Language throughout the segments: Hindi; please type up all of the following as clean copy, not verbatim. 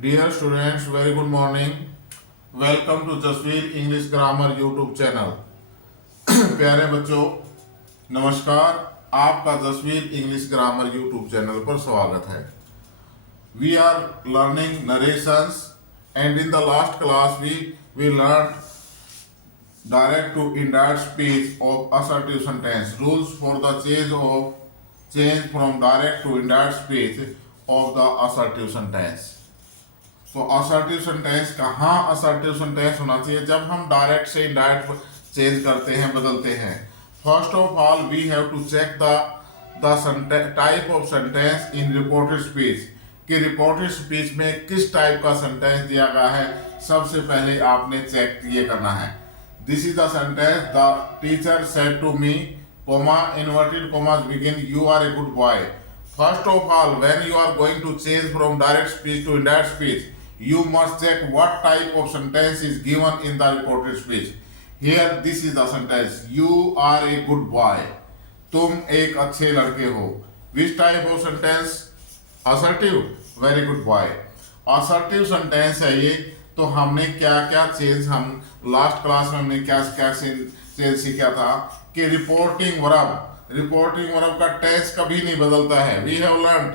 Dear students, very good morning. Welcome to Jasveer English Grammar YouTube channel. प्यारे बच्चों, नमस्कार। आपका Jasveer English grammar YouTube channel पर स्वागत है। We are learning narrations and in the last class we learned direct to indirect speech of assertive sentence, rules for the change from direct to indirect speech of the assertive sentence. तो असर्टिव सेंटेंस कहाँ असर्टिव सेंटेंस होना चाहिए? जब हम डायरेक्ट से इनडायरेक्ट चेंज करते हैं, बदलते हैं। First of all we have to check the type of sentence in reported speech कि रिपोर्टेड स्पीच में किस टाइप का सेंटेंस दिया गया है। सबसे पहले आपने चेक ये करना है। This is the sentence the teacher said to me, comma, inverted commas begin, you are a good boy. First of all, when you are going to change from direct speech to indirect speech, you must check what type of sentence is given in the reported speech. Here this is the sentence, you are a good boy. तुम एक अच्छे लड़के हो। Which type of sentence? Assertive. Very good boy. Assertive sentence है ये। तो हमने क्या क्या चेंज, हम लास्ट क्लास में हमने क्या क्या चेंज सीखा था कि रिपोर्टिंग वर्ब का टेंस कभी नहीं बदलता है। We have learned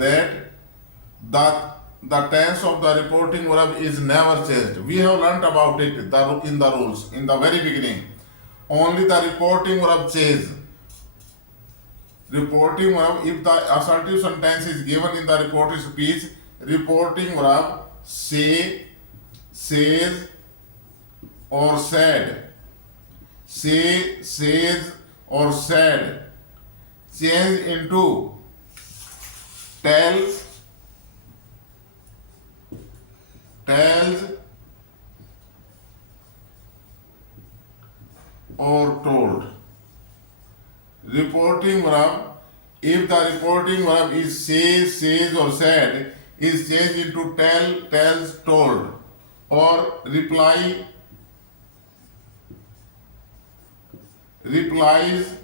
that the tense of the reporting verb is never changed. We have learnt about it in the rules in the very beginning. Only the reporting verb change. Reporting verb, if the assertive sentence is given in the reported speech, reporting verb say, says or said, say, says or said change into tells or told. Reporting verb, if the reporting verb is say, says or said, is changed into tell, tells, told, or reply, replies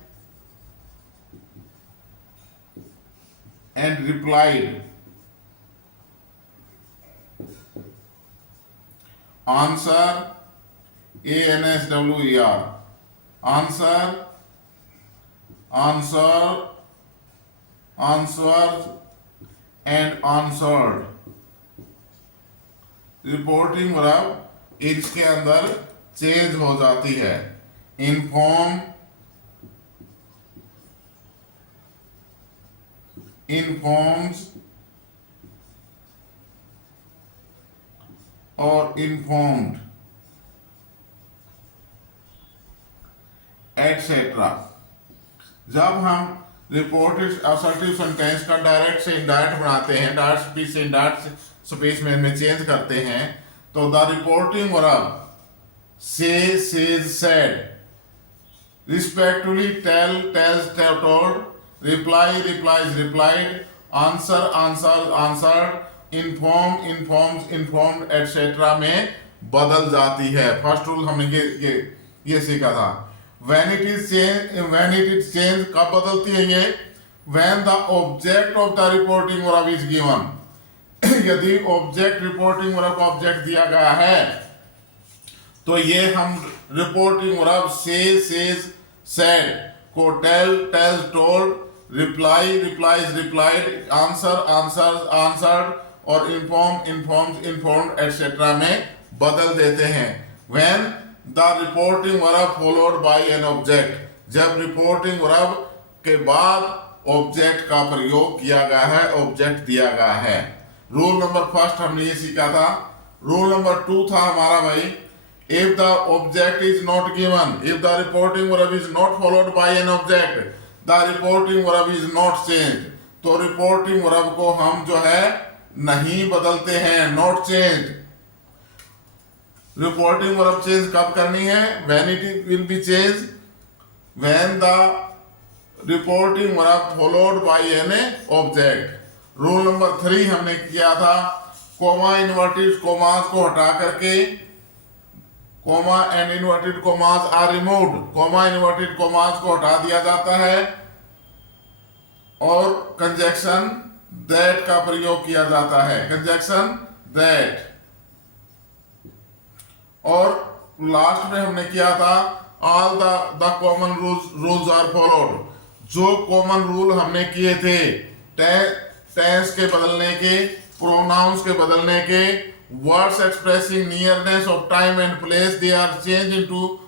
and replied, answer, answer, answer, answers and answered. Reporting verb इसके अंदर चेंज हो जाती है। इन्फॉर्म, इन्फॉर्म्स और इन्फॉर्म्ड एटसेट्रा। जब हम रिपोर्टेड असर्टिव सेंटेंस का डायरेक्ट से इनडायरेक्ट बनाते हैं, डायरेक्ट स्पीच से इनडायरेक्ट स्पीच में चेंज करते हैं, तो the reporting verb say, says, said respectively tell, tells, told, reply, replies, replied, answer, answer, answered, inform, informs, informed etcetera में बदल जाती है। फर्स्ट रूल हमने ये सीखा था। When it is changed, कब बदलती है ये? When the object of the reporting verb is given. यदि ऑब्जेक्ट रिपोर्टिंग वर्ब का ऑब्जेक्ट दिया गया है तो ये हम reporting verb say, says, said को tell, tells, told, reply, replies, replied, answer, answers, answered और इन्फॉर्म, इन्फॉर्म्स, इन्फॉर्म्ड एटसेट्रा में बदल देते हैं। When the reporting verb followed by an object, जब रिपोर्टिंग वर्ब के बाद ऑब्जेक्ट का प्रयोग किया गया है, ऑब्जेक्ट दिया गया है। रूल नंबर फर्स्ट हमने ये सीखा था। रूल नंबर 2 था हमारा भाई, if the object is not given, if the reporting verb is not followed by an object, the reporting verb is not changed. तो रिपोर्टिंग वर्ब को हम जो है नहीं बदलते हैं, not changed। Reporting verb change कब करनी है? When it will be changed when the reporting verb followed by an object. Rule number 3 हमने किया था, कोमा, इन्वर्टेड कोमास को हटा करके, comma and inverted commas are removed, comma inverted commas को हटा दिया जाता है और कंजक्शन दैट का प्रयोग किया जाता है, कंजक्शन दैट। और लास्ट में हमने किया था all the common rules are followed. जो कॉमन रूल हमने किए थे टेंस के बदलने के, प्रोनाउंस के बदलने के, words expressing nearness of time and place, they are change into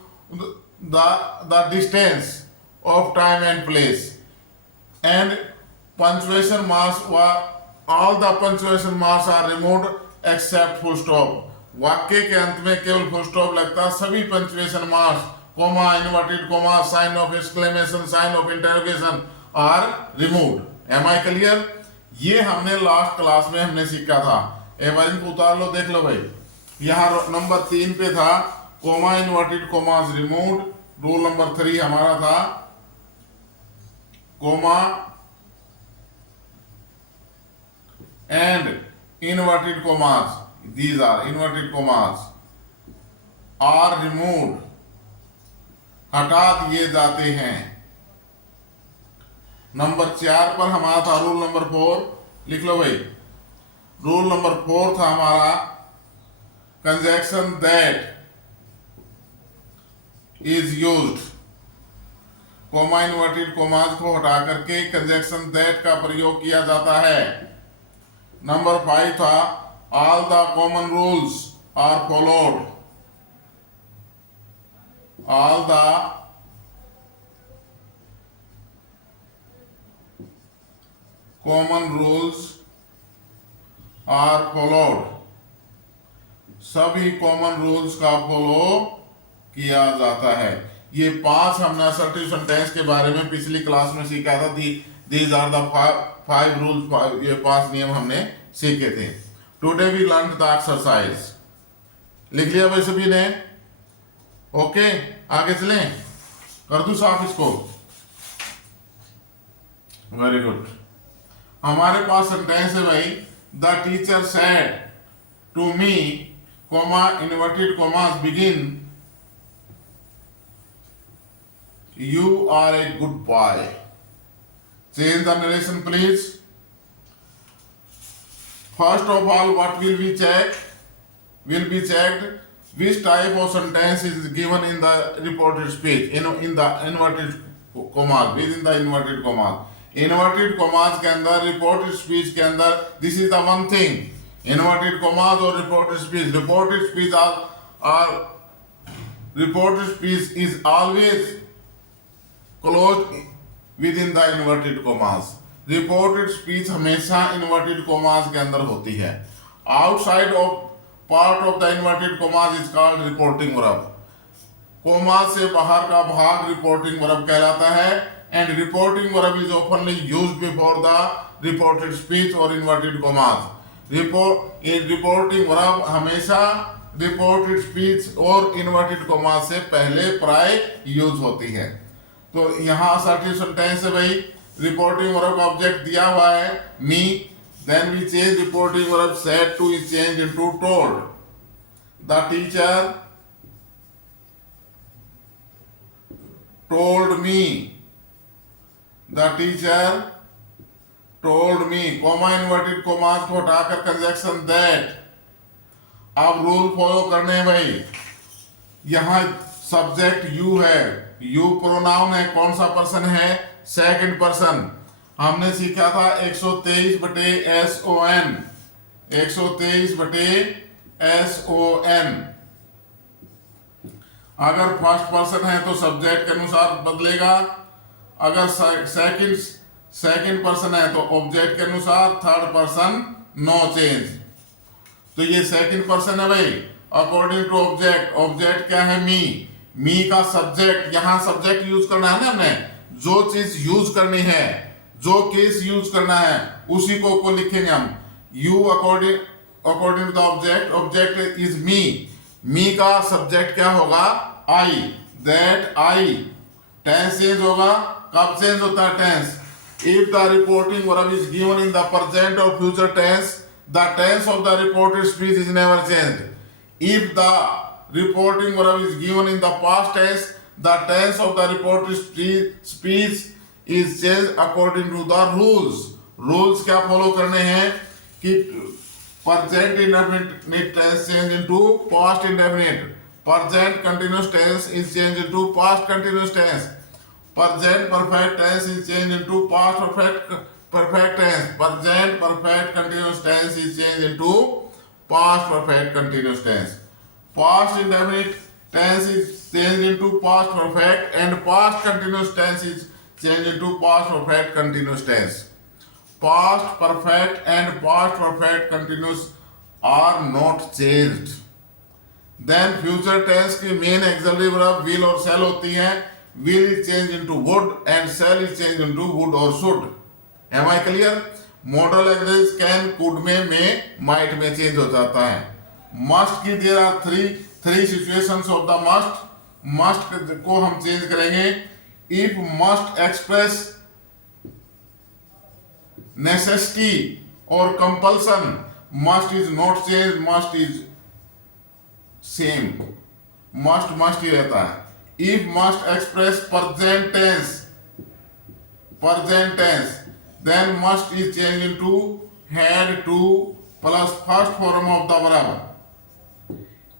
the distance of time and place, and punctuation marks all the punctuation marks are removed except full stop। वाक्य के अंत में केवल फुल स्टॉप लगता, सभी punctuation marks, comma, inverted comma, sign of exclamation, sign of interrogation are removed. Am I clear? ये हमने लास्ट क्लास में हमने सीखा था। एक बार इनको उतार लो, देख लो भाई। यहाँ नंबर 3 पे था comma, inverted commas removed. Rule number 3 हमारा था comma and inverted commas, these are inverted commas are removed, हटा दिए जाते हैं। नंबर 4 पर हमारा था रूल नंबर 4, लिख लो भाई। रूल नंबर 4 था हमारा conjunction that is used. Coma inverted commas को हटा करके कंजक्शन दैट का प्रयोग किया जाता है। नंबर 5 था all the common rules are followed, all the common rules are followed, सभी कॉमन रूल्स का फॉलो किया जाता है। ये 5 हमने असर्टिव सेंटेंस के बारे में पिछली क्लास में सीखा था। दीज आर द 5 रूल्स, ये 5 नियम हमने सीखे थे। Today we learn the exercise. लिख लिया भाई सभी ने? ओके, आगे चलें। कर दूं साफ इसको? Very good. हमारे पास सेंटेंस है भाई, the teacher said to me, comma inverted commas begin, you are a good boy. Change the narration please. First of all, what will be checked? Will be checked which type of sentence is given in the reported speech, in the inverted commas, within the inverted commas. Inverted commas के अंदर, reported speech के अंदर, this is the one thing. Inverted commas और reported speech. Reported speech is always closed within the inverted commas। Reported speech हमेशा इन्वर्टेड कोमास के अंदर होती है। Outside of part of the inverted commas is called reporting verb. Comma से बाहर का भाग रिपोर्टिंग वर्ब कहलाता है। And reporting verb is oftenly used before the reported speech और इन्वर्टेड कोमास। रिपोर्टिंग वर्ब हमेशा रिपोर्टेड स्पीच और इन्वर्टेड कोमास से पहले प्राय यूज होती है। तो यहाँ असर्टिव सेंटेंस है भाई, रिपोर्टिंग वर्ब का ऑब्जेक्ट दिया हुआ है me, then we change reporting verb said to is change into told. The teacher told me, the teacher told me. Comma inverted commas को हटाकर कंजक्शन दैट। अब रूल फॉलो करने हैं भाई। यहां सब्जेक्ट यू है, यू प्रोनाउन है, कौन सा पर्सन है? Second person. हमने सीखा था 123/SON, 123/SON। अगर फर्स्ट पर्सन है तो सब्जेक्ट के अनुसार बदलेगा, अगर सेकंड पर्सन है तो ऑब्जेक्ट के अनुसार, थर्ड पर्सन नो चेंज। तो ये सेकंड पर्सन है भाई, अकॉर्डिंग टू ऑब्जेक्ट। ऑब्जेक्ट क्या है? मी। मी का सब्जेक्ट, यहां सब्जेक्ट यूज करना है ना हमने। जो चीज यूज करनी है, जो केस यूज करना है, उसी को लिखेंगे हम। You according to the object, object is me. Me का सब्जेक्ट क्या होगा? I. That I. Tense change होगा। कब चेंज होता है tense? If the reporting verb is given in the present और future tense, the tense of the reported speech is never changed. If the reporting verb is given in the past tense, the tense of the reported speech is changed according to the rules. Rules क्या फॉलो करने हैं कि present indefinite tense change into past indefinite, present continuous tense is changed into past continuous tense, present perfect tense is changed into past perfect tense, present perfect continuous tense is changed into past perfect continuous tense, past indefinite tense is changed into past perfect, and past continuous tense is changed into past perfect continuous tense. Past perfect and past perfect continuous are not changed. Then future tense की main auxiliary verb will और shall होती हैं. Will is changed into would and shall is changed into would or should. Am I clear? Modal auxiliaries can, could में, may, might में change हो जाता है. Must की there are three situations of the must. Must को हम change करेंगे. If must express necessity or compulsion, must is not changed, must is same, must ही रहता है. If must express present tense, then must is changed into had to plus first form of the verb.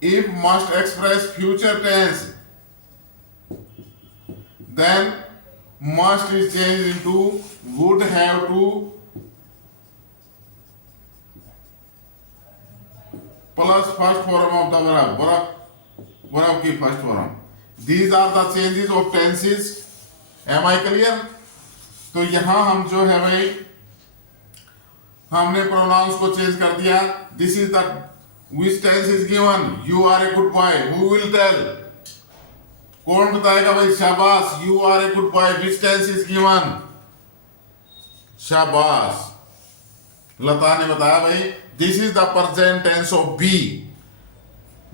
If must express future tense, then must is changed into would have to plus first form of the verb की first form. These are the changes of tenses. Am I clear? तो यहां हम जो है भाई हमने pronouns को चेंज कर दिया. This is the which tense is given. You are a good boy. Who will tell? कौन बताएगा भाई? शाबाश. You are a good boy. Which tense is given? शाबाश. लता ने बताया भाई. This is the present tense of be.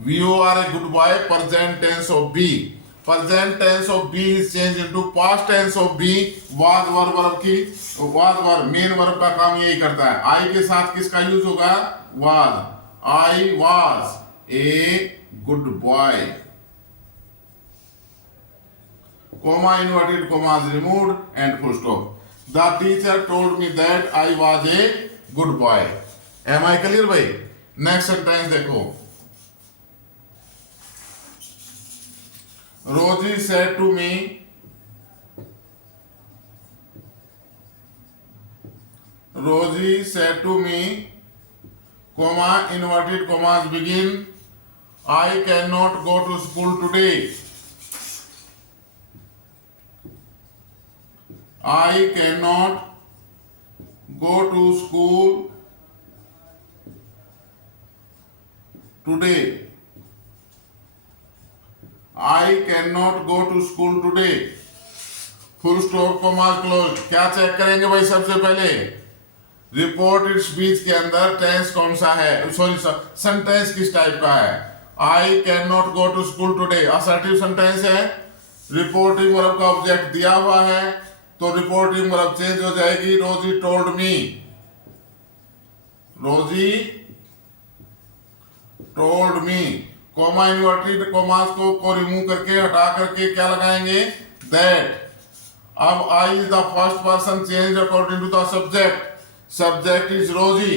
You are a good boy. Present tense of be. Present tense of be is changed into past tense of be. was verb की was verb मेन वर्ब का काम यही करता है. I के साथ किसका यूज होगा? was. I was a good boy. Comma inverted commas removed and full stop. The teacher told me that I was a good boy. Am I clear भाई? नेक्स्ट सेंटेंस देखो. Rosie said to me, comma inverted commas begin, I cannot go to school today. I cannot go to school today. I cannot go to school today. Full stop को मार्क क्लोज. क्या चेक करेंगे भाई? सबसे पहले रिपोर्टेड स्पीच के अंदर टेंस कौन सा है, सॉरी सेंटेंस किस टाइप का है. I can not go to school today assertive sentence है. रिपोर्टिंग वर्ब का ऑब्जेक्ट दिया हुआ है तो रिपोर्टिंग वर्ब चेंज हो जाएगी. रोजी told me. Rosy told me. Comma inverted commas को रिमूव करके हटा करके क्या लगाएंगे? दैट. अब I is the first person change according to the subject. Subject is Rosy.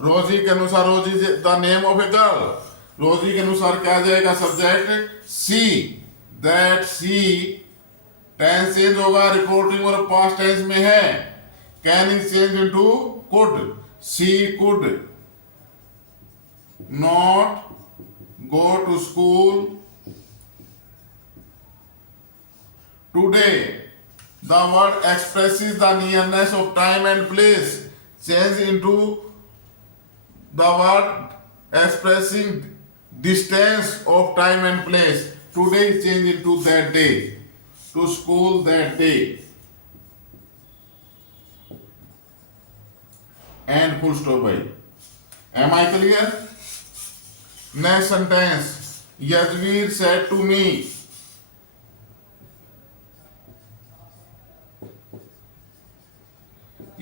Rosy के अनुसार Rosy the name of a girl. Rosy के अनुसार क्या जाएगा? Subject she. That she tense change होगा. रिपोर्टिंग और पास्ट टेंस में है. Can is change into could. She could not go to school today. The word expresses the nearness of time and place. Change into the word expressing distance of time and place. Today is changed into that day. To school that day. And full stop by. Am I clear? Next sentence. Yazveer said to me.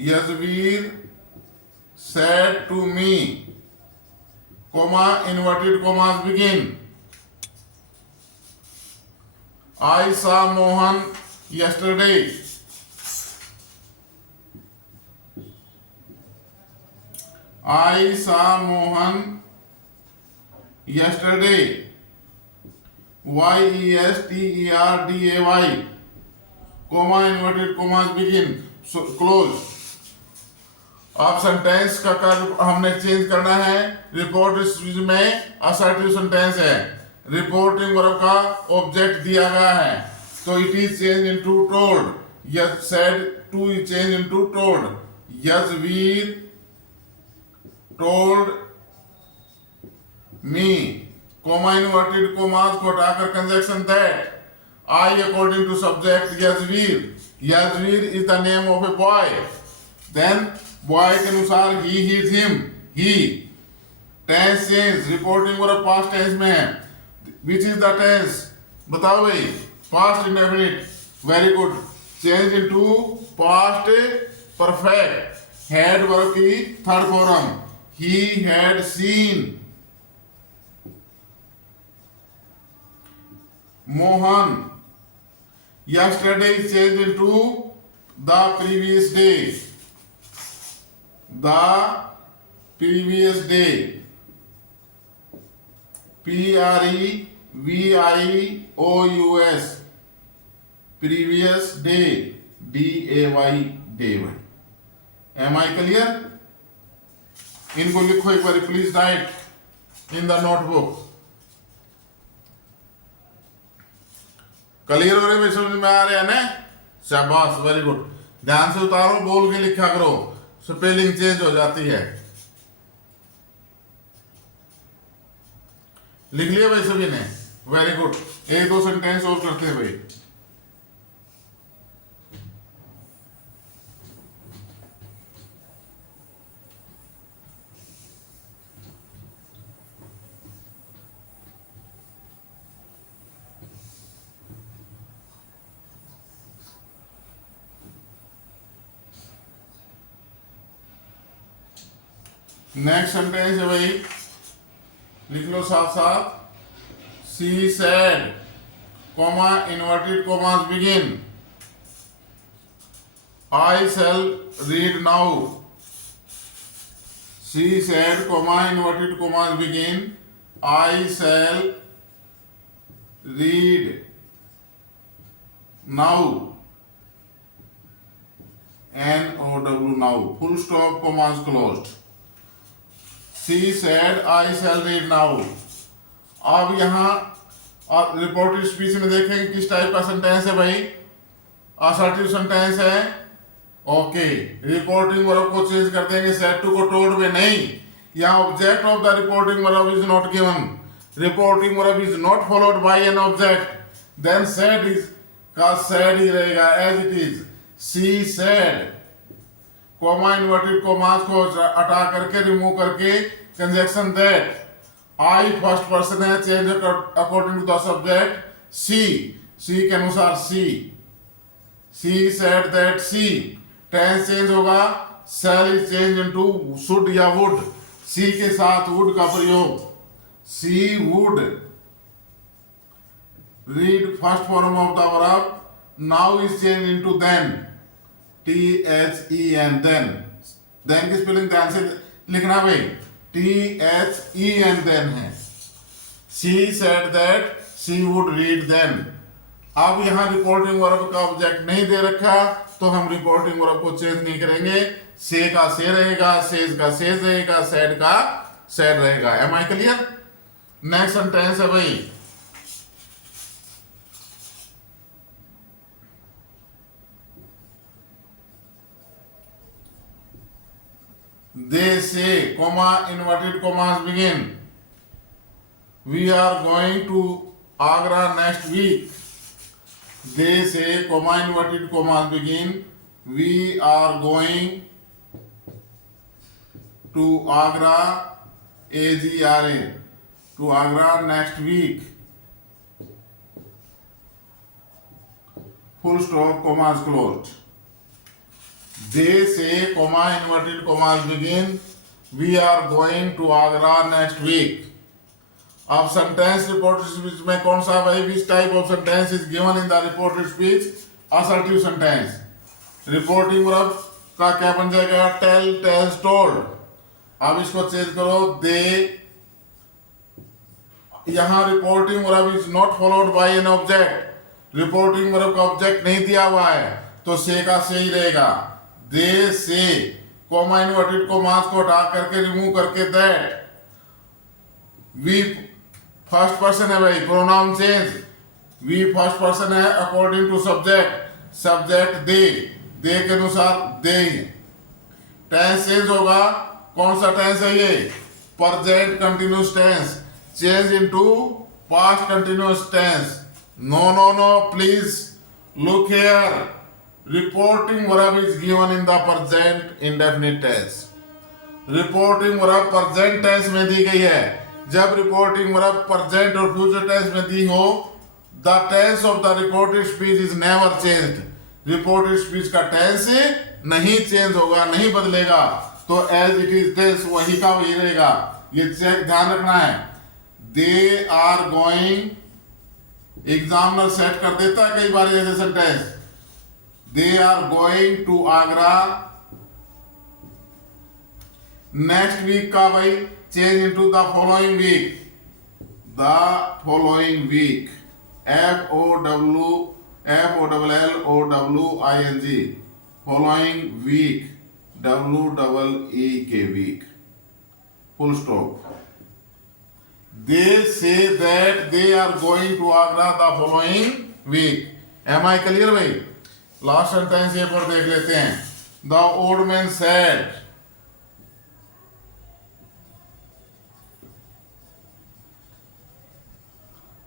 Yazveer said to me. Comma inverted commas begin. I saw Mohan yesterday. I saw Mohan yesterday. yesterday, comma inverted commas begin, so close. अब सेंटेंस का हमने चेंज करना है. रिपोर्ट में असर्टिव सेंटेंस है. रिपोर्टिंग वर्ब का ऑब्जेक्ट दिया गया है, तो it is change into told. Yes said to is change into told. Yajvir told me. Comma inverted commas को हटाकर conjunction that. I according to subject Yazvir. Yazvir is the name of a boy. Then boy के अनुसार he, his, him. He. Tense change. Reporting verb past tense में है. Which is the tense? बताओ भाई. Past indefinite. Very good. Change into past perfect. Had verb की third form. He had seen Mohan. Yesterday is changed into the previous day. The previous day. Previous. Previous day. day. Day. Am I clear? इनको लिखो एक बार please write in the notebook. Clear हो रहे भाई, समझ में आ रहे हैं ना? शाबाश, वेरी गुड. ध्यान से उतारो, बोल के लिखा करो, स्पेलिंग चेंज हो जाती है. लिख लिया भाई सभी ने? Very good. एक दो सेंटेंस और करते हैं भाई. नेक्स्ट सेंटेंस है भाई, लिख लो साथ साथ. She said comma inverted commas begin. I shall read now. She said comma inverted commas begin. I shall read now. NOW now. Full stop commas closed. She said, I shall read now. अब यहाँ रिपोर्टिव स्पीच में देखेंगे किस टाइप का सेंटेंस है भाई. असर्टिव सेंटेंस है. ओके. रिपोर्टिंग वर्ब को चेंज कर देंगे. सेड टू को टोल्ड में नहीं. यहाँ object of the reporting verb is not given. Reporting verb is not followed by an object. Then said is का सेड ही रहेगा as it is. She said comma inverted commas को हटा करके रिमूव करके conjunction that. I first person है, change according to the subject. She के अनुसार she. She said that she. Tense change होगा. Shall is change into should या वुड. सी के साथ वुड का प्रयोग. She would read first form of the verb. Now is change into then. THEN then. Then की स्पेलिंग ध्यान से लिखना भाई. THEN देन है. She said that she would read then. अब यहाँ रिपोर्टिंग वर्ब का ऑब्जेक्ट नहीं दे रखा, तो हम रिपोर्टिंग वर्ब को चेंज नहीं करेंगे. से का से रहेगा, सेज का सेज रहेगा, सेड का सेड रहेगा. Am I clear? Next sentence है भाई. They say, comma, inverted commas begin. We are going to Agra next week. They say, comma, inverted commas begin. We are going to Agra, AGRA, to Agra next week. Full stop, commas closed. They say, comma, inverted commas begin. We are going to Agra next week. अब सेंटेंस रिपोर्टेड स्पीच में कौन सा भाई, which type of sentence is given in the reported speech? Assertive sentence. Reporting verb का क्या बन जाएगा? Tell, tells, told. अब इसको चेंज करो, दे, यहां reporting verb is not followed by an object, reporting verb का ऑब्जेक्ट नहीं दिया हुआ है तो से का से ही रहेगा। दे से, कॉमा इन्वर्टेड कॉमास को हटा करके रिमूव करके दैट, वी फर्स्ट पर्सन है भाई, pronoun change, we first person है अकॉर्डिंग टू सब्जेक्ट, सब्जेक्ट दे के अनुसार दे। टेंस चेंज होगा, कौन सा टेंस है ये, present continuous tense, change into past continuous tense. No please look here, reporting verb is given in the present indefinite tense. Reporting verb present tense में दी गई है। जब रिपोर्टिंग वर्ब प्रेजेंट और फ्यूचर टेंस में दी हो, the tense of the reported speech is never changed. Reported speech का टेंस नहीं चेंज होगा, नहीं बदलेगा, तो एज इट इज टेंस वही का वही रहेगा। ये चेक ध्यान रखना है। They are going, examiner set कर देता है कई बार ऐसे sentence, they are going to Agra, next week का भाई change into the following week, the following week, F O double L O W I N G, following week, W double E K week, full stop. They say that they are going to Agra the following week. Am I clear भाई? लास्ट सेंटेंस ये पर देख लेते हैं। The old man said,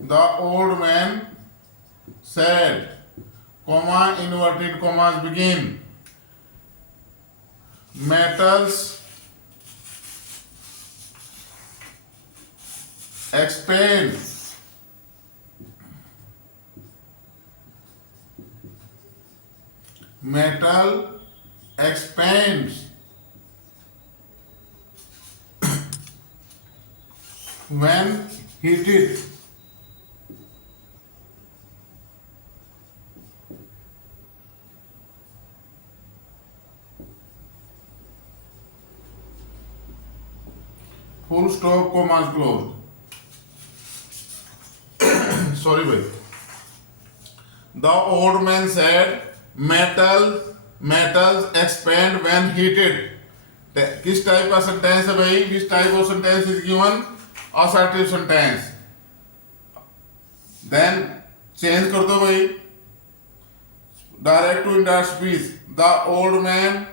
the old man said, comma inverted commas begin, metals expand, metal expands when heated, full stop, commas closed. Sorry भाई, the old man said metals expand when heated. किस टाइप का सेंटेंस है भाई, किस type of sentence is given, assertive sentence. Then change कर दो भाई, direct to indirect speech, the old man,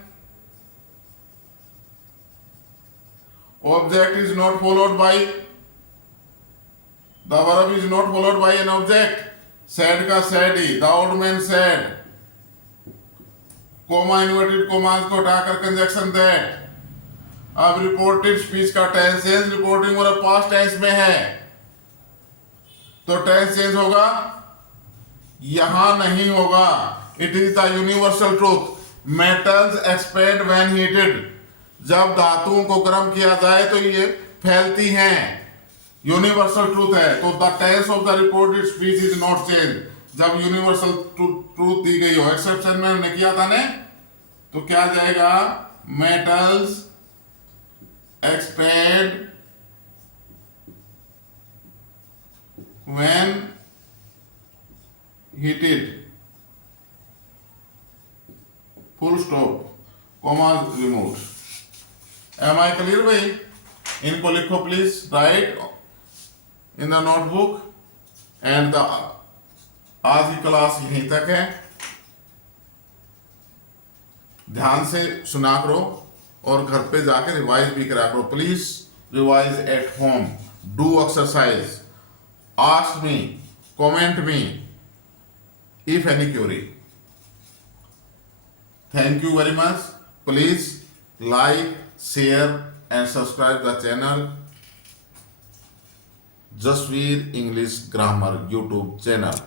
object is not followed by, the verb is not followed by an object, said का said he, the old man said, comma inverted commas को हटाकर conjunction that। अब रिपोर्टेड स्पीच का tense change, reporting verb past tense में है तो टेंस चेंज होगा, यहां नहीं होगा। It is the universal truth, metals expand when heated, जब धातुओं को गर्म किया जाए तो ये फैलती हैं, यूनिवर्सल ट्रूथ है। तो the tense of the reported speech is not change, जब यूनिवर्सल ट्रूथ दी गई हो। एक्सेप्शन में हमने किया था ने, तो क्या जाएगा, metals expand when heated, full stop, comma removed. Am I clear भाई? इनको लिखो please, write in the notebook. And आज की क्लास यहीं तक है, ध्यान से सुना करो और घर पे जाके रिवाइज भी करा करो। Please revise at home, do exercise, ask me, comment me if any query. Thank you very much. Please like, share and subscribe the channel Jasveer English Grammar YouTube channel.